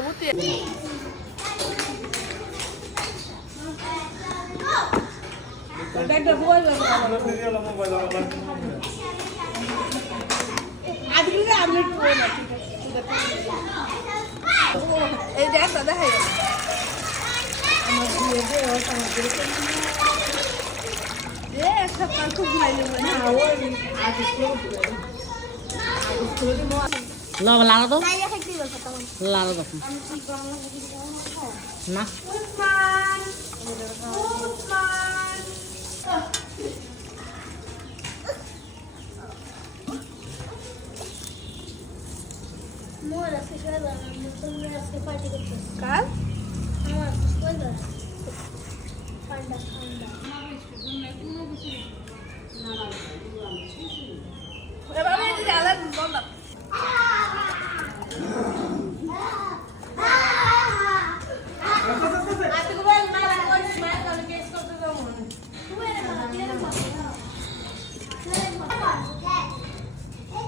বুঝতে এই দেখ দেখাই লাড়া দাও লাড়া দাও না কাল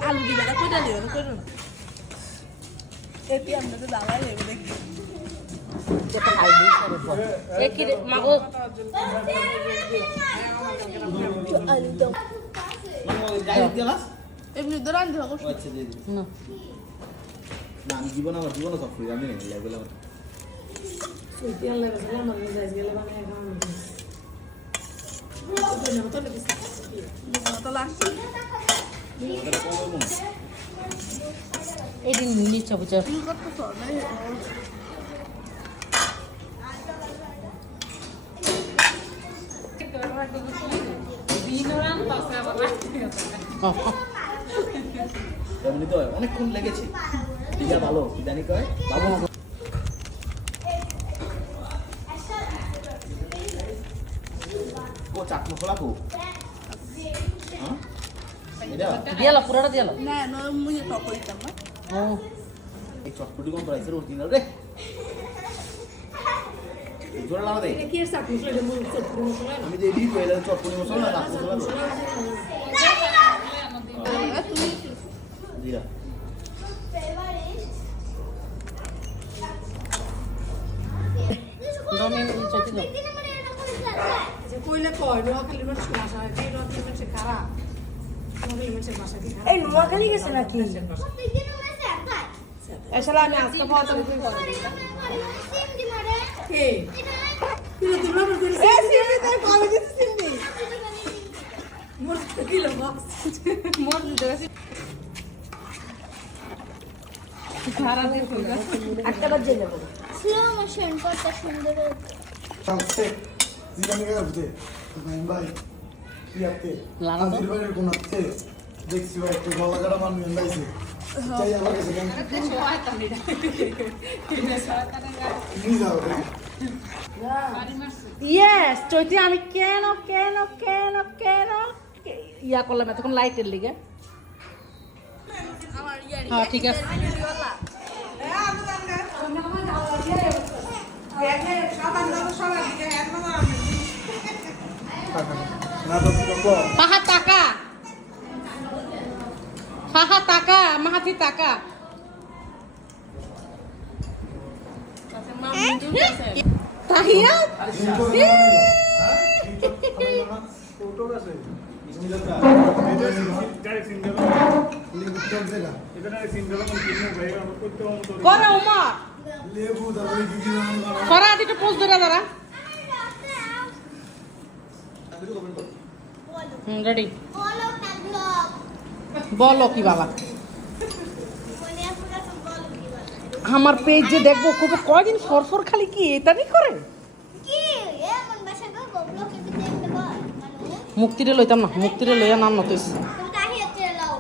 আলু দিবে না কোটা দিবে না করুন এটি আপনাদের দাওয়াই নেবে দেখি যেটা খাই দিই সরে কি মাগো আলু দাও এমনি দরান ধরো আচ্ছা দিয়ে দিই না না আমি জীবন আমার জীবন সব ফ্রি আমি নেই লাগবে আমার সুইটি আল্লাহ রাসূল আমার যাই গেলে বানায় খাওয়া তো লাগছে এই দিন নিচে বুঝা তুমি কত সর নাই এমনি তো অনেকক্ষণ লেগেছে দিদা ভালো জানি কয় বাবু ও চাকমা খোলা কো হ্যাঁ এটা দিয়ালা পুরাটা দিয়ালা না না মুই তো কইতাম না ও এই চটপটি কোন প্রাইসের অরিজিনাল রে জোড়া লাগা দে কি সাক মুসলে মুল চটপটি মশলা আমি যে এডি কইলা চটপটি মশলা না কাকু মশলা তুমি দিরা দমে চটি দাও যে কইলে কয় নোয়াখালীর মানুষের ভাষা হয় এই নোয়াখালীর মানুষের খারাপ নোয়াখালীর মানুষের ভাষা কি খারাপ এই নোয়াখালী গেছে নাকি আসলে আমি আজকে পাওয়া কি করে কে তুই তোমরা বলতে এ সিমি তাই কবে দিছিস সিমি মোর কি লাগা মোর দিতে খারাপ দেখো একটা বাজে যাবো স্লো মোশন কত সুন্দর Salse, dígame que usted, ভাই কি আপনি লাড়া দাও। আজিরবাইয়ের কোন আপনি দেখছি ভাই একটু গলা গড়া মান নিয়ে চাই আমার কাছে কেন নিয়ে যাও ইয়েস চৈতি আমি কেন কেন কেন কেন ইয়া করলাম এতক্ষণ লাইটের লিগে আমার ইয়ারি হ্যাঁ ঠিক আছে না তো কি পাহা টাকা পাহা টাকা মাহাতি টাকা তাহিয়া ফটো আছে করে উমা লেবু তারপরে কি কি করা দিটা পোজ ধরে দাঁড়া রেডি বলো না ব্লগ বলো কি বাবা মনে আসলে তো বলো কি বলো আমার পেজ যে দেখবো খুব কয়দিন ফরফর খালি কি এটা নি করে কি এমন ভাষা গো ব্লগ কে দেখতে বল মুক্তিরে লইতাম না মুক্তিরে লইয়া নাম নতুন তুমি তাহি হচ্ছে লাও